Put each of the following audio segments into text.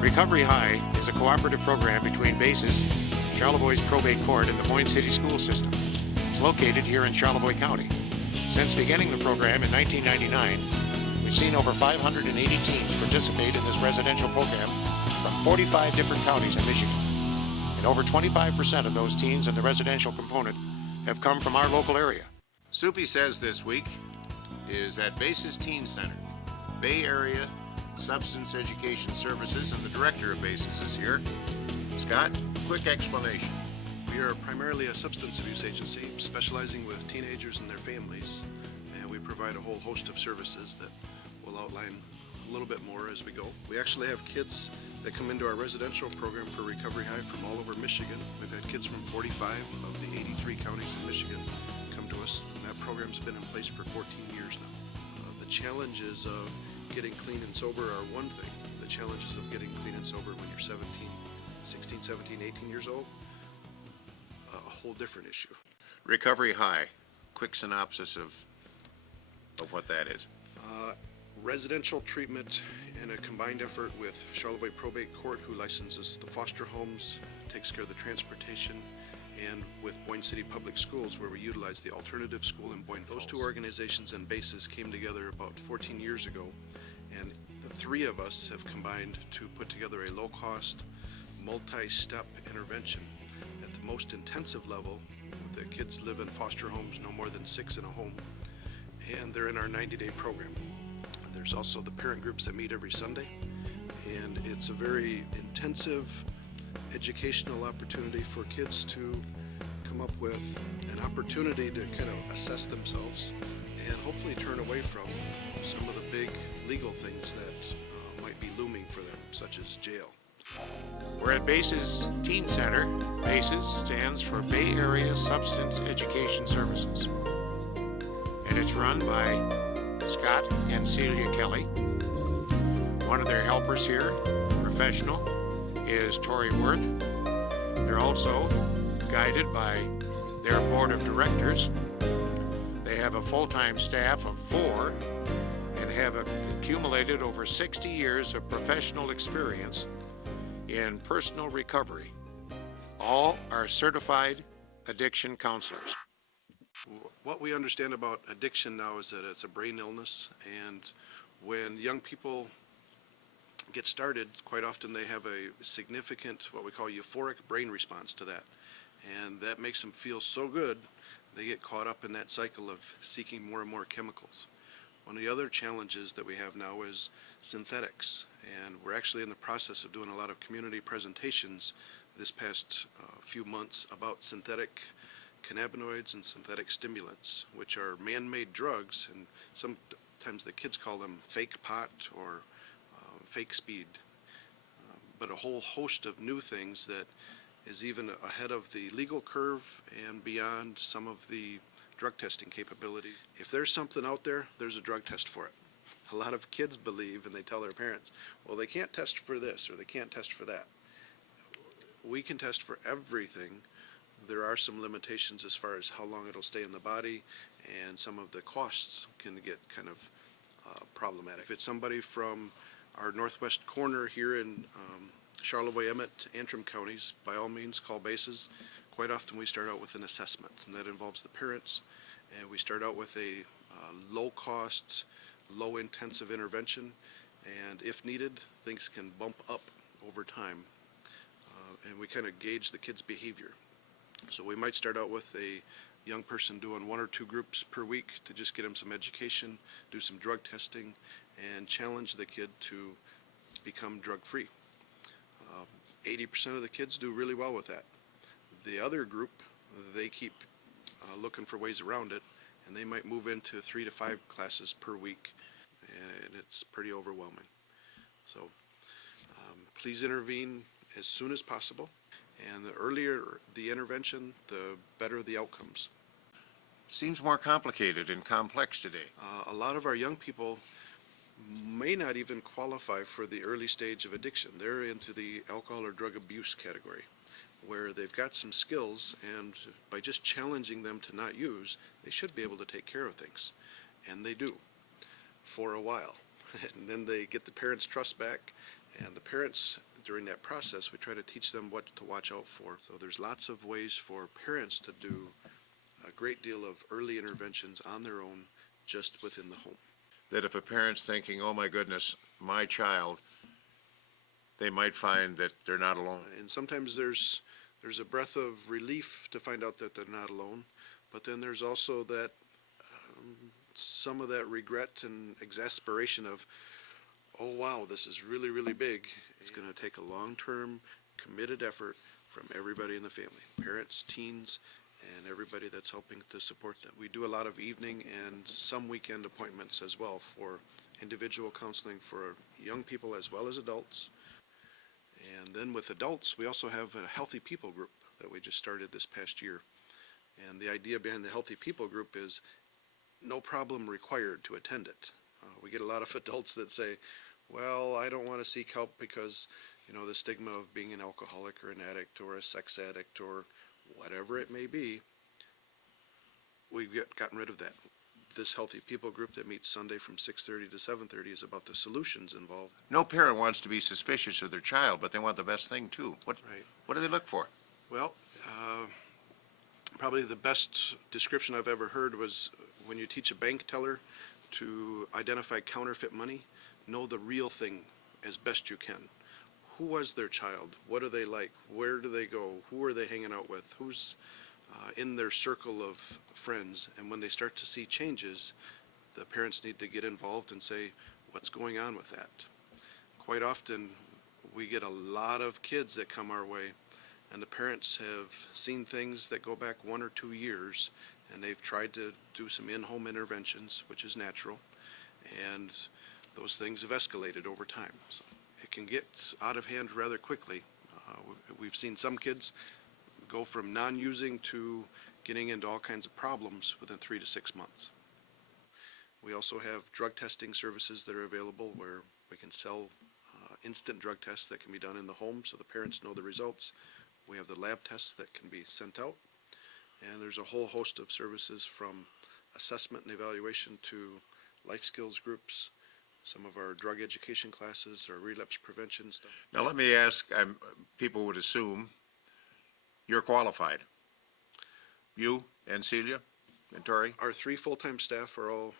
Recovery High is a cooperative program between BASES, Charlevoix's probate court, and the Moines City School System. It's located here in Charlevoix County. Since beginning the program in 1999, we've seen over 580 teens participate in this residential program from 45 different counties in Michigan. And over 25% of those teens in the residential component have come from our local area. Soupy Says this week is at BASES Teen Center, Bay Area Substance Education Services, and the director of BASES is here. Scott, quick explanation. We are primarily a substance abuse agency specializing with teenagers and their families, and we provide a whole host of services that we'll outline a little bit more as we go. We actually have kids that come into our residential program for Recovery High from all over Michigan. We've had kids from 45 of the 83 counties in Michigan come to us, and that program's been in place for 14 years now. The challenges of getting clean and sober are one thing. The challenges of getting clean and sober when you're 16, 17, 18 years old, a whole different issue. Recovery High, quick synopsis of what that is. Residential treatment in a combined effort with Charlevoix Probate Court, who licenses the foster homes, takes care of the transportation, and with Moines City Public Schools, where we utilize the alternative school in Boyne Falls. Those two organizations and BASES came together about 14 years ago, and the three of us have combined to put together a low-cost, multi-step intervention. At the most intensive level, the kids live in foster homes, no more than 6 in a home, and they're in our 90-day program. There's also the parent groups that meet every Sunday, and it's a very intensive educational opportunity for kids to come up with an opportunity to kind of assess themselves and hopefully turn away from some of the big legal things that might be looming for them, such as jail. We're at BASES Teen Center. BASES stands for Bay Area Substance Education Services, and it's run by Scott and Celia Kelly. One of their helpers here, professional, is Tori Worth. They're also guided by their board of directors. They have a full-time staff of 4 and have accumulated over 60 years of professional experience in personal recovery. All are certified addiction counselors. What we understand about addiction now is that it's a brain illness, and when young people get started, quite often they have a significant, what we call euphoric brain response to that. And that makes them feel so good, they get caught up in that cycle of seeking more and more chemicals. One of the other challenges that we have now is synthetics, and we're actually in the process of doing a lot of community presentations this past few months about synthetic cannabinoids and synthetic stimulants, which are man-made drugs, and sometimes the kids call them fake pot or fake speed, but a whole host of new things that is even ahead of the legal curve and beyond some of the drug testing capability. If there's something out there, there's a drug test for it. A lot of kids believe, and they tell their parents, well, they can't test for this or they can't test for that. We can test for everything. There are some limitations as far as how long it'll stay in the body, and some of the costs can get kind of problematic. If it's somebody from our northwest corner here in Charlevoix, Emmett, Antrim counties, by all means call BASES. Quite often we start out with an assessment, and that involves the parents, and we start out with a low-cost, low-intensive intervention, and if needed, things can bump up over time, and we kind of gauge the kid's behavior. So we might start out with a young person doing 1 or 2 groups per week to just get them some education, do some drug testing, and challenge the kid to become drug-free. 80% of the kids do really well with that. The other group, they keep looking for ways around it, and they might move into 3 to 5 classes per week, and it's pretty overwhelming. So please intervene as soon as possible, and the earlier the intervention, the better the outcomes. Seems more complicated and complex today. A lot of our young people may not even qualify for the early stage of addiction. They're into the alcohol or drug abuse category, where they've got some skills, and by just challenging them to not use, they should be able to take care of things. And they do, for a while. And then they get the parents' trust back, And the parents, during that process, we try to teach them what to watch out for. So there's lots of ways for parents to do a great deal of early interventions on their own, just within the home. That if a parent's thinking, oh my goodness, my child, they might find that they're not alone. And sometimes there's a breath of relief to find out that they're not alone, but then there's also that some of that regret and exasperation of, oh wow, this is really, really big. It's going to take a long-term, committed effort from everybody in the family, parents, teens, and everybody that's helping to support them. We do a lot of evening and some weekend appointments as well for individual counseling for young people as well as adults. And then with adults, we also have a Healthy People group that we just started this past year. And the idea behind the Healthy People group is no problem required to attend it. We get a lot of adults that say, well, I don't want to seek help because, the stigma of being an alcoholic or an addict or a sex addict or whatever it may be. We've gotten rid of that. This Healthy People group that meets Sunday from 6:30 to 7:30 is about the solutions involved. No parent wants to be suspicious of their child, but they want the best thing too. What do they look for? Well, probably the best description I've ever heard was when you teach a bank teller to identify counterfeit money, know the real thing as best you can. Who was their child? What are they like? Where do they go? Who are they hanging out with? Who's in their circle of friends? And when they start to see changes, the parents need to get involved and say, what's going on with that? Quite often, we get a lot of kids that come our way, and the parents have seen things that go back 1 or 2 years, and they've tried to do some in-home interventions, which is natural, and those things have escalated over time. So it can get out of hand rather quickly. We've seen some kids go from non-using to getting into all kinds of problems within 3 to 6 months. We also have drug testing services that are available where we can sell instant drug tests that can be done in the home so the parents know the results. We have the lab tests that can be sent out. And there's a whole host of services from assessment and evaluation to life skills groups, some of our drug education classes, our relapse prevention stuff. Now let me ask, people would assume you're qualified. You and Celia and Tori? Our 3 full-time staff are all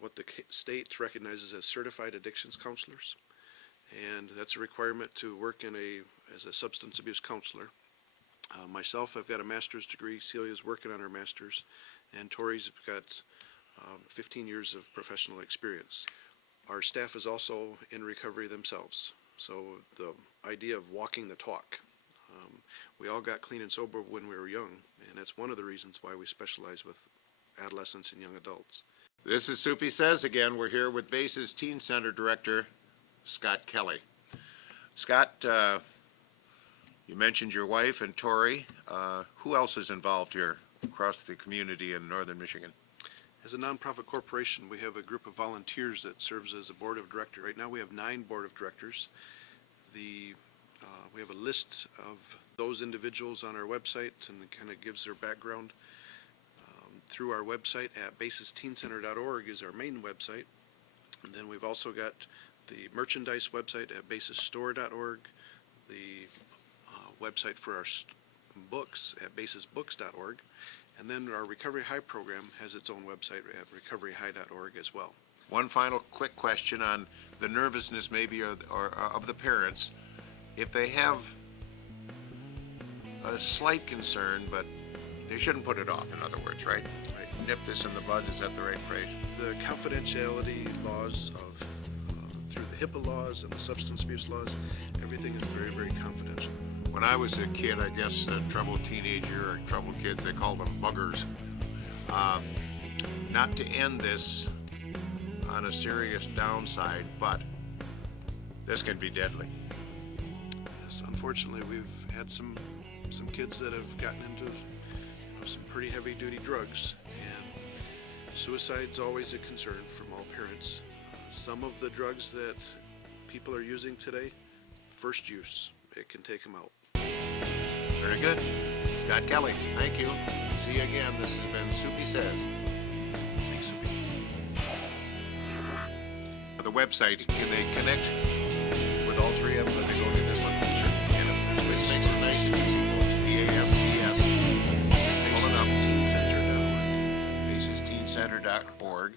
what the state recognizes as certified addictions counselors. And that's a requirement to work as a substance abuse counselor. Myself, I've got a master's degree. Celia's working on her master's. And Tori's got 15 years of professional experience. Our staff is also in recovery themselves. So the idea of walking the talk. We all got clean and sober when we were young, and that's one of the reasons why we specialize with adolescents and young adults. This is Soupy Says again. We're here with BASE's Teen Center Director, Scott Kelly. Scott, you mentioned your wife and Tori. Who else is involved here across the community in northern Michigan? As a nonprofit corporation, we have a group of volunteers that serves as a board of directors. Right now we have 9 board of directors. We have a list of those individuals on our website, and it kind of gives their background. Through our website at basesteencenter.org is our main website. And then we've also got the merchandise website at basesstore.org, the website for our books at basesbooks.org, and then our Recovery High program has its own website at recoveryhigh.org as well. One final quick question on the nervousness maybe or of the parents. If they have a slight concern, but they shouldn't put it off, in other words, right? Right. Nip this in the bud, is that the right phrase? The confidentiality laws of, through the HIPAA laws and the substance abuse laws, everything is very, very confidential. When I was a kid, I guess a troubled teenager or troubled kids, they called them buggers. Not to end this on a serious downside, but this can be deadly. Yes, unfortunately, we've had some kids that have gotten into some pretty heavy-duty drugs, and suicide's always a concern from all parents. Some of the drugs that people are using today, first use, it can take them out. Very good. Scott Kelly, thank you. See you again. This has been Soupy Says. Thanks, Soupy. The websites, can they connect with all all three of them, but they go to this one? Sure. Which makes it nice and easy, folks. BASES. Pull it up. BASESteenCenter.org. BASESteenCenter.org.